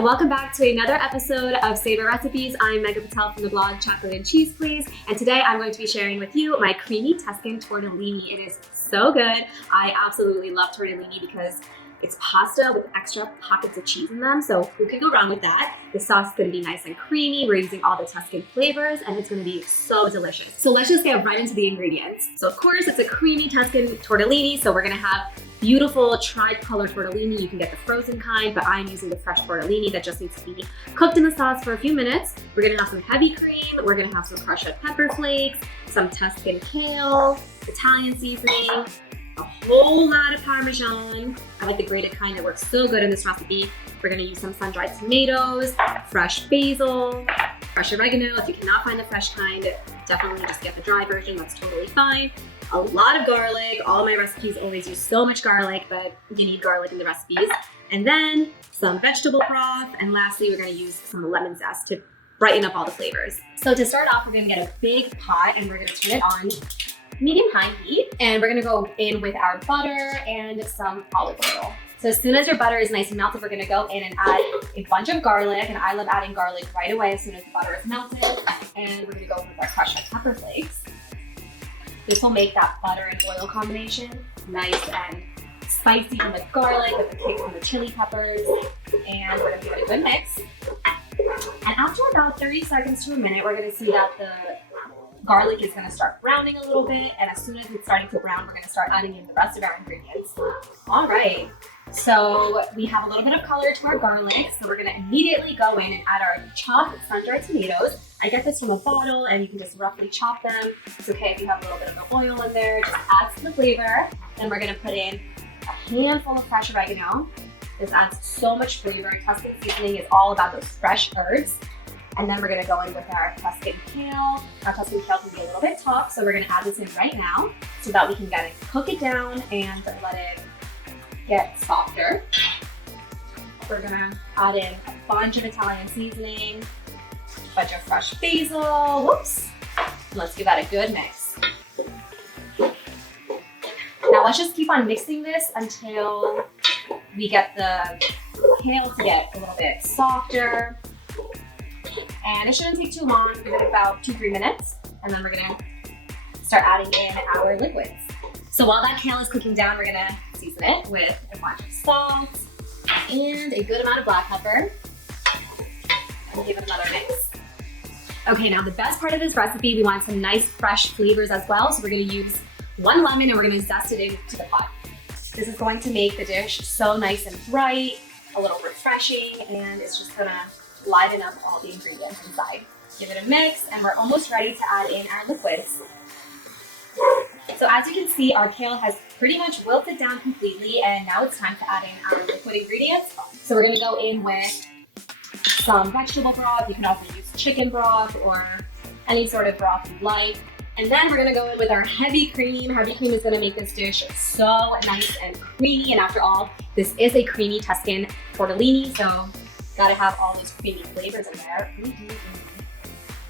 welcome back to another episode of Savor Recipes. I'm Megan Patel from the blog Chocolate and Cheese Please, and today I'm going to be sharing with you my creamy Tuscan tortellini. It is so good. I absolutely love tortellini because it's pasta with extra pockets of cheese in them, so who can go wrong with that? The sauce is going to be nice and creamy. We're using all the Tuscan flavors, and it's going to be so delicious. So let's just get right into the ingredients. So of course, it's a creamy Tuscan tortellini, so we're going to have beautiful tricolor tortellini. You can get the frozen kind, but I'm using the fresh tortellini that just needs to be cooked in the sauce for a few minutes. We're gonna have some heavy cream. We're gonna have some crushed red pepper flakes, some Tuscan kale, Italian seasoning, a whole lot of Parmesan. I like the grated kind, it works so good in this recipe. We're gonna use some sun-dried tomatoes, fresh basil, fresh oregano. If you cannot find the fresh kind, definitely just get the dry version, that's totally fine. A lot of garlic. All my recipes always use so much garlic, but you need garlic in the recipes. And then some vegetable broth. And lastly, we're gonna use some lemon zest to brighten up all the flavors. So to start off, we're gonna get a big pot and we're gonna turn it on medium-high heat. And we're gonna go in with our butter and some olive oil. So as soon as your butter is nice and melted, we're gonna go in and add a bunch of garlic. And I love adding garlic right away as soon as the butter is melted. And we're gonna go with our crushed red pepper flakes. This will make that butter and oil combination nice and spicy from the garlic with the kick from the chili peppers. And we're gonna give it a good mix. And after about 30 seconds to a minute, we're gonna see that the garlic is gonna start browning a little bit. And as soon as it's starting to brown, we're gonna start adding in the rest of our ingredients. All right, so we have a little bit of color to our garlic. So we're gonna immediately go in and add our chopped sun-dried tomatoes. I get this from a bottle and you can just roughly chop them. It's okay if you have a little bit of the oil in there, just adds to the flavor. Then we're gonna put in a handful of fresh oregano. This adds so much flavor. Tuscan seasoning is all about those fresh herbs. And then we're gonna go in with our Tuscan kale. Our Tuscan kale can be a little bit tough, so we're gonna add this in right now so that we can cook it down and let it get softer. We're gonna add in a bunch of Italian seasoning, a bunch of fresh basil, whoops. Let's give that a good mix. Now let's just keep on mixing this until we get the kale to get a little bit softer. And it shouldn't take too long, give it about 2-3 minutes. And then we're gonna start adding in our liquids. So while that kale is cooking down, we're gonna season it with a bunch of salt and a good amount of black pepper. And give it another mix. Okay, now the best part of this recipe, we want some nice fresh flavors as well. So we're gonna use 1 lemon and we're gonna zest it into the pot. This is going to make the dish so nice and bright, a little refreshing, and it's just gonna liven up all the ingredients inside. Give it a mix and we're almost ready to add in our liquids. So as you can see, our kale has pretty much wilted down completely, and now it's time to add in our liquid ingredients. So we're gonna go in with some vegetable broth. You can also use chicken broth or any sort of broth you like. And then we're gonna go in with our heavy cream. Heavy cream is gonna make this dish so nice and creamy. And after all, this is a creamy Tuscan tortellini, so gotta have all those creamy flavors in there.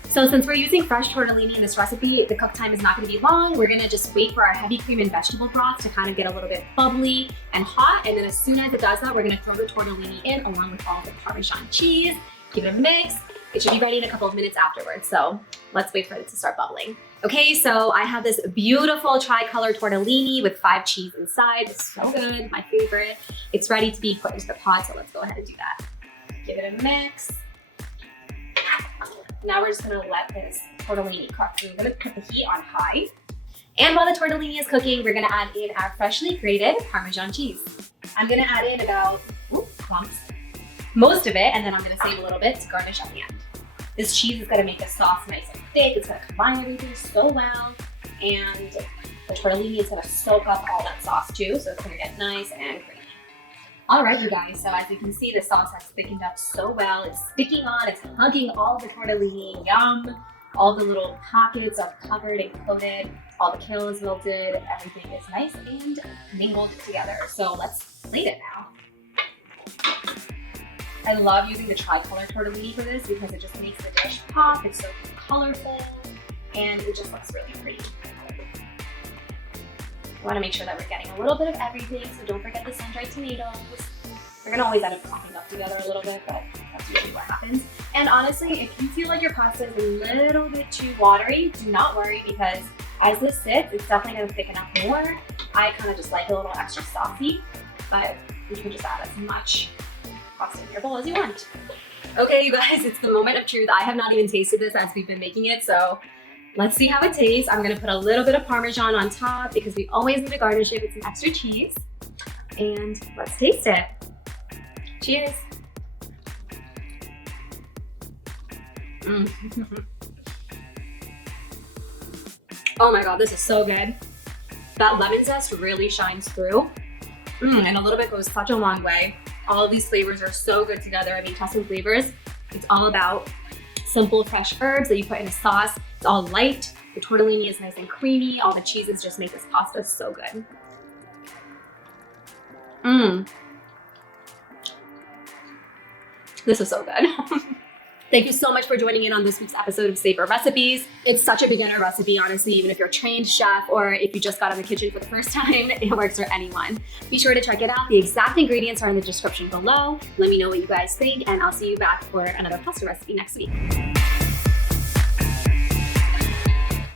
So since we're using fresh tortellini in this recipe, the cook time is not gonna be long. We're gonna just wait for our heavy cream and vegetable broth to kind of get a little bit bubbly and hot. And then as soon as it does that, we're gonna throw the tortellini in along with all the Parmesan cheese, give it a mix. It should be ready in a couple of minutes afterwards. So let's wait for it to start bubbling. Okay, so I have this beautiful tricolor tortellini with 5 cheese inside. It's so good, my favorite. It's ready to be put into the pot, so let's go ahead and do that. Give it a mix. Now we're just gonna let this tortellini cook. So we're gonna put the heat on high. And while the tortellini is cooking, we're gonna add in our freshly grated Parmesan cheese. I'm gonna add in about clumps, most of it, and then I'm gonna save a little bit to garnish at the end. This cheese is gonna make the sauce nice and thick. It's gonna combine everything so well. And the tortellini is gonna soak up all that sauce too, so it's gonna get nice and creamy. All right, you guys, so as you can see, the sauce has thickened up so well. It's sticking on, it's hugging all the tortellini, yum. All the little pockets are covered and coated. All the kale is wilted. Everything is nice and mingled together. So let's plate it now. I love using the tricolor tortellini for this because it just makes the dish pop. It's so colorful and it just looks really pretty. We want to make sure that we're getting a little bit of everything, so don't forget the sun-dried tomatoes. They're gonna always end up popping up together a little bit, but that's usually what happens. And honestly, if you feel like your pasta is a little bit too watery, do not worry, because as this sits, it's definitely gonna thicken up more. I kind of just like it a little extra saucy, but you can just add as much pasta in your bowl as you want. Okay, you guys, it's the moment of truth. I have not even tasted this as we've been making it, so let's see how it tastes. I'm gonna put a little bit of Parmesan on top because we always need to garnish it with some extra cheese. And let's taste it. Cheers. Oh my God, this is so good. That lemon zest really shines through. And a little bit goes such a long way. All of these flavors are so good together. I mean, Tuscan flavors, it's all about simple, fresh herbs that you put in a sauce. It's all light. The tortellini is nice and creamy. All the cheeses just make this pasta so good. This is so good. Thank you so much for joining in on this week's episode of Savor Recipes. It's such a beginner recipe, honestly, even if you're a trained chef or if you just got in the kitchen for the first time, it works for anyone. Be sure to check it out. The exact ingredients are in the description below. Let me know what you guys think, and I'll see you back for another pasta recipe next week.